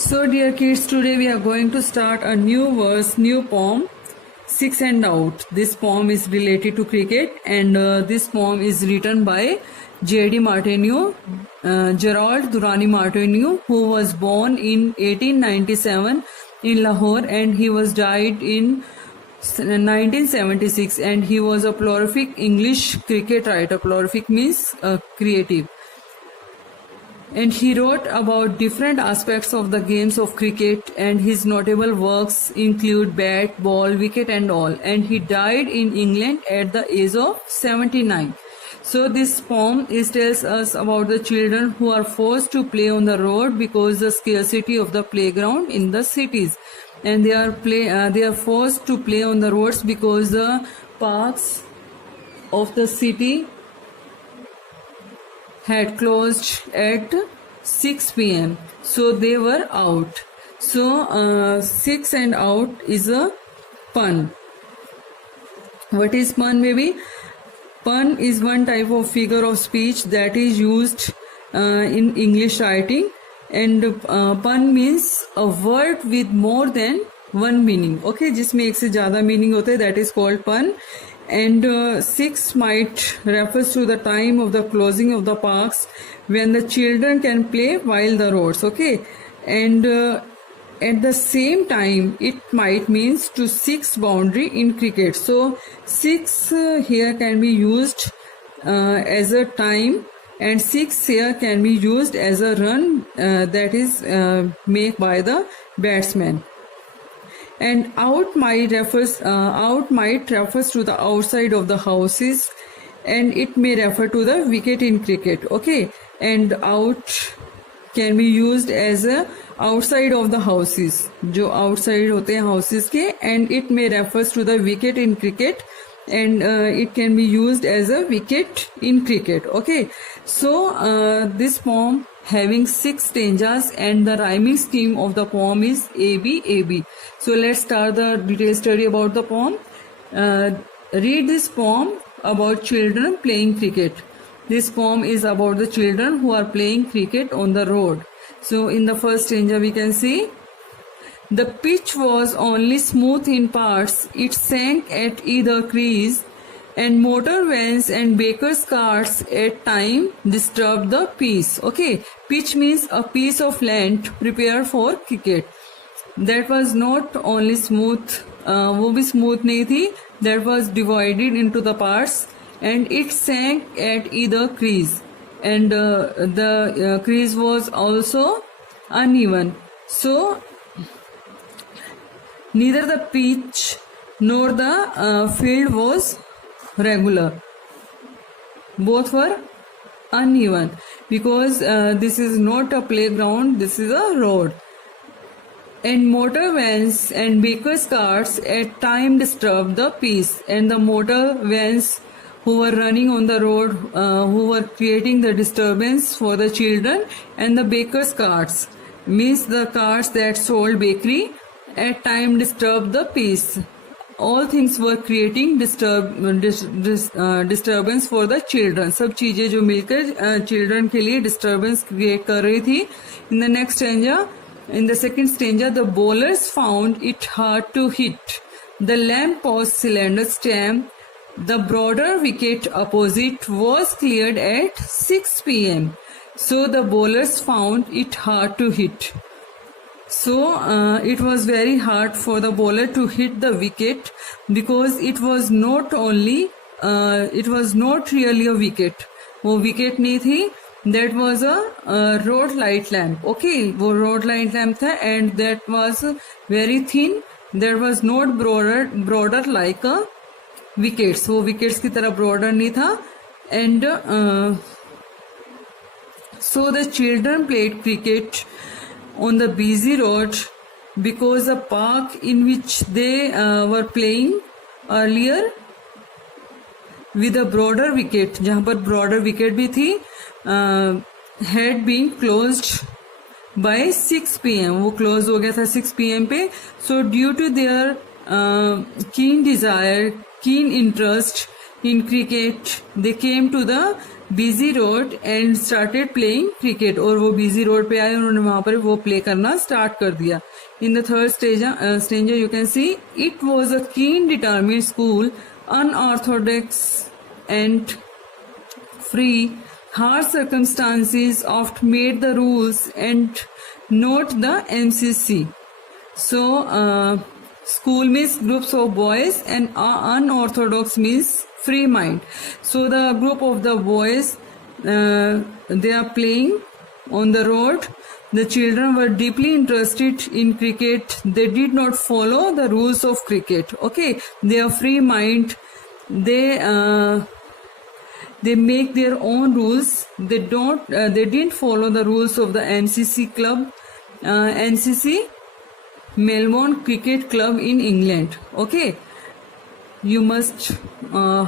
So dear kids, today we are going to start a new verse, new poem, Six and Out. This poem is related to cricket and this poem is written by J.D. Martineau, Gerald Durrani Martineau, who was born in 1897 in Lahore and he was died in 1976, and he was a prolific English cricket writer. Prolific means creative. And he wrote about different aspects of the games of cricket, and his notable works include bat, ball, wicket and all. And he died in England at the age of 79. So this poem tells us about the children who are forced to play on the road because the scarcity of the playground in the cities, and they are forced to play on the roads because the parks of the city had closed at 6 p.m. So they were out. So 6 and out is a pun. What is pun, baby? Pun is one type of figure of speech that is used in English writing, and pun means a word with more than one meaning. Okay, जिसमें एक से ज़्यादा meaning होता है, that is called pun. And 6 might refers to the time of the closing of the parks when the children can play while the roads. Okay, and at the same time it might means to 6 boundary in cricket. So 6 here can be used as a time, and 6 here can be used as a run that is made by the batsman. And out might refers to the outside of the houses, and it may refer to the wicket in cricket. Okay, and out can be used as a outside of the houses, जो outside होते हैं houses के, and it may refers to the wicket in cricket, and it can be used as a wicket in cricket. Okay, so this poem having 6 stanzas, and the rhyming scheme of the poem is AB AB. So let's start the detailed study about the poem. Read this poem about children playing cricket. This poem is about the children who are playing cricket on the road. So in the first stanza we can see, the pitch was only smooth in parts, it sank at either crease, and motor vans and bakers' carts at time disturbed the peace. Okay, pitch means a piece of land prepared for cricket. That was not only smooth, वो भी smooth नहीं थी, that was divided into the parts, and it sank at either crease, and the crease was also uneven. So neither the pitch nor the field was regular. Both were uneven because this is not a playground, this is a road. And motor vans and bakers' carts at time disturbed the peace, and the motor vans who were running on the road, who were creating the disturbance for the children, and the bakers' carts means the carts that sold bakery at time disturbed the peace. All things were creating disturbance for the children. सब चीजें जो मिलकर children के लिए disturbance create कर रही थी. In the next stanza, in the second stanza, the bowlers found it hard to hit the lamp post cylinder stem. The broader wicket opposite was cleared at 6 p.m. So the bowlers found it hard to hit. So it was very hard for the bowler to hit the wicket because it was not really a wicket. वो wicket नहीं थी. That was a road light lamp. Okay, वो road light lamp था, and that was very thin. There was not broader like a wickets. वो wickets की तरह broader नहीं था. And so the children played cricket on the busy road because the park in which they were playing earlier with a broader wicket, जहाँ पर broader wicket भी थी, had been closed by 6 p.m. वो close हो गया था 6 p.m. पे. So due to their keen desire, keen interest in cricket, they came to the busy road and started playing cricket, और वो बिजी रोड पे आए, उन्होंने वहां पर वो प्ले करना स्टार्ट कर दिया. In the third stanza you can see it was a keen determined school, unorthodox and free. Hard circumstances oft made the rules and not the MCC. So, school means groups of boys and unorthodox means free mind. So, the group of the boys, they are playing on the road. The children were deeply interested in cricket. They did not follow the rules of cricket. Okay, they are free mind. They make their own rules. They didn't follow the rules of the MCC club, MCC, Melbourne Cricket Club in England. Okay, you must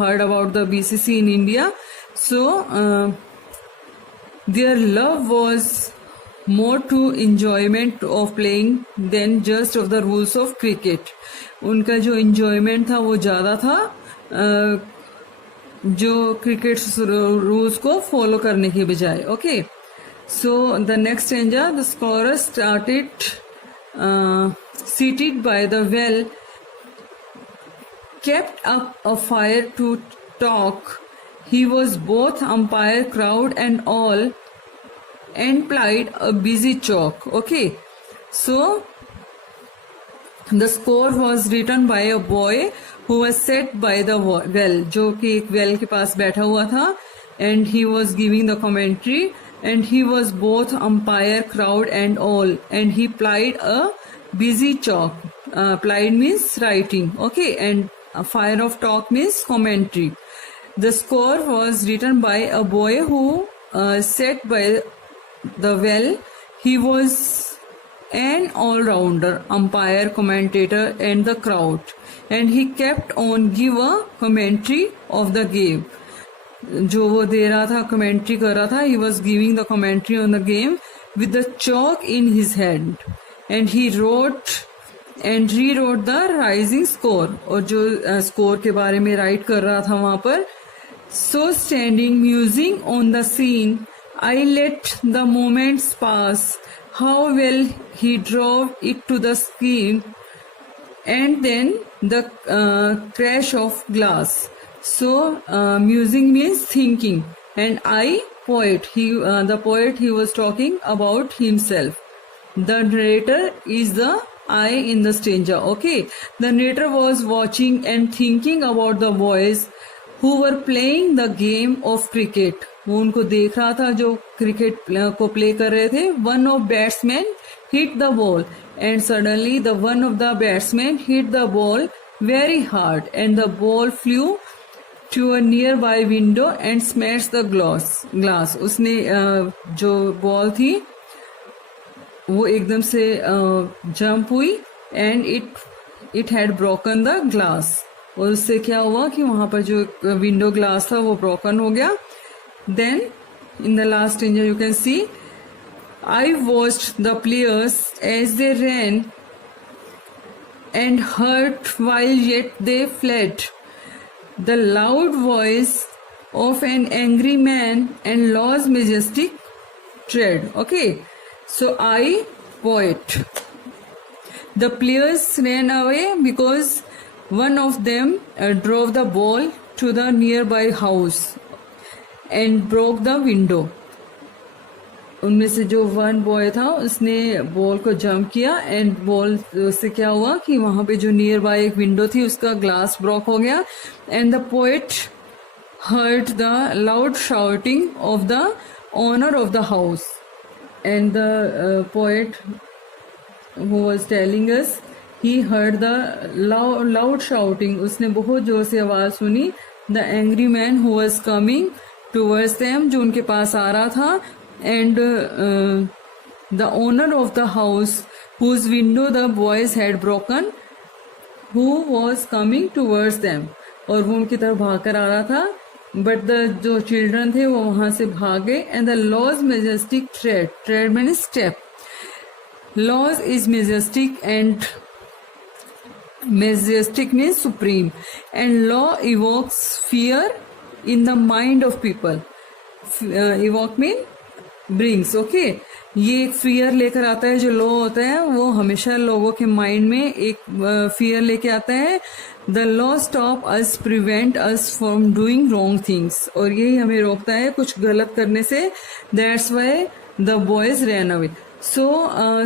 heard about the BCC in India. So their love was more to enjoyment of playing than just of the rules of cricket. उनका जो enjoyment था वो ज़्यादा था जो cricket rules को follow करने की बजाय. Okay, so the next stanza, the scorer started seated by the well, kept up a fire to talk. He was both umpire, crowd and all, and plied a busy chalk. Okay, so the score was written by a boy who was sat by the well, जो कि एक well के पास बैठा हुआ था, and he was giving the commentary, and he was both umpire, crowd and all, and he plied a busy chalk. Plied means writing, okay, and a fire of talk means commentary. The score was written by a boy who sat by the well. He was an all-rounder, umpire, commentator and the crowd, and he kept on give a commentary of the game. जो वो दे रहा था, commentary कर रहा था, he was giving the commentary on the game with the chalk in his hand, and he wrote and rewrote the rising score, और जो score के बारे में write कर रहा था वहाँ पर. So standing musing on the scene, I let the moments pass. How well he drove it to the screen, and then the crash of glass. So musing means thinking, and I, poet. The poet, he was talking about himself. The narrator is the I in the stanza. Okay, the narrator was watching and thinking about the boys who were playing the game of cricket. वो उनको देख रहा था जो cricket को play कर रहे थे. One of batsmen hit the ball, and suddenly the one of the batsmen hit the ball very hard, and the ball flew to a nearby window and smashed the glass. उसने जो ball थी वो एकदम से jump हुई, and it had broken the glass. और उससे क्या हुआ कि वहां पर जो विंडो ग्लास था वो ब्रोकन हो गया. Then in the last stanza you can see, I watched the players as they ran and hurt while yet they fled. The loud voice of an angry man and law's majestic tread. Okay, so I, poet. The players ran away because one of them drove the ball to the nearby house and broke the window. उनमें से जो one boy था उसने ball को jump किया, and ball से क्या हुआ कि वहां पे जो नियर बाय एक विंडो थी उसका ग्लास ब्रोक हो गया. And the poet heard the loud shouting of the owner of the house, and the poet who was telling us, he heard the loud shouting, उसने बहुत जोर से आवाज सुनी. The angry man who was coming towards them, जो उनके पास आ रहा था, and the owner of the house whose window the boys had broken, who was coming towards them, और वो उनकी तरफ भाग कर आ रहा था, but the जो children थे वो वहां से भागे. And the law's majestic tread means step. Laws is majestic, and majestic means supreme, and law evokes fear in the mind of people. Evoke mean brings, okay. ये एक फियर लेकर आता है, जो लॉ होता है वो हमेशा लोगों के माइंड में एक फियर लेके आता है। The law stop us, prevent us from doing wrong things, और यही हमें रोकता है कुछ गलत करने से। That's why the boys ran away. So,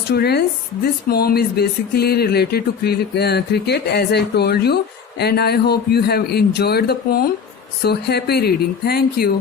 students, this poem is basically related to cricket, as I told you, and I hope you have enjoyed the poem. So, happy reading. Thank you.